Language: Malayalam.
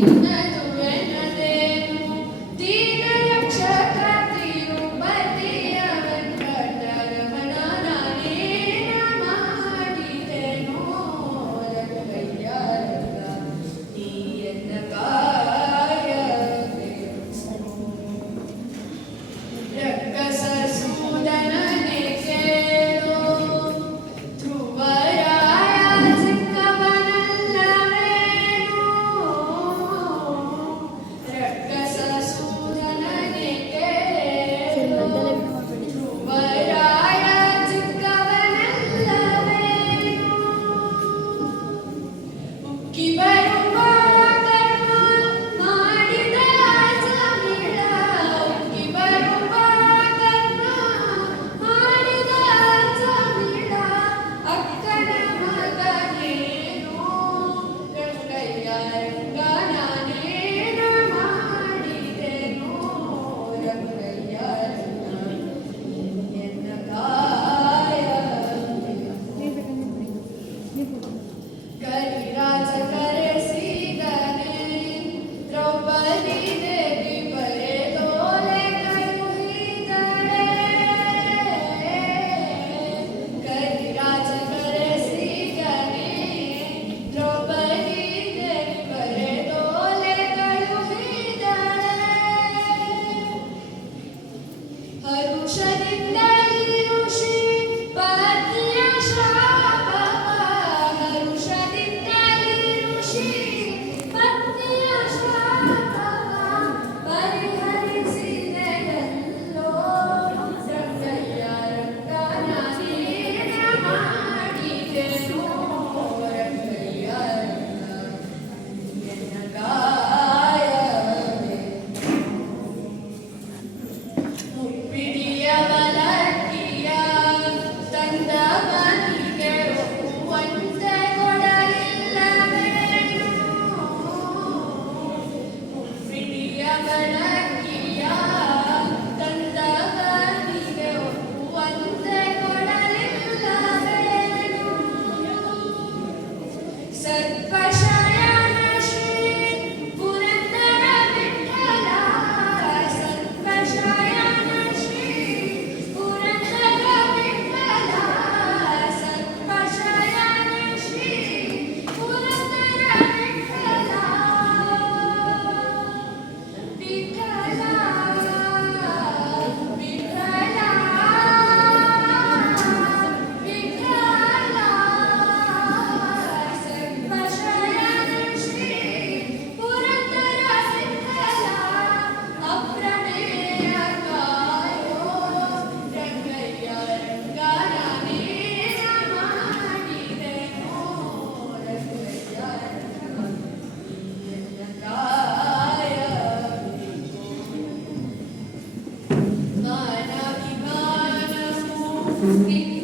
Amen. Keep it. പരുഷനില്ല Thank you.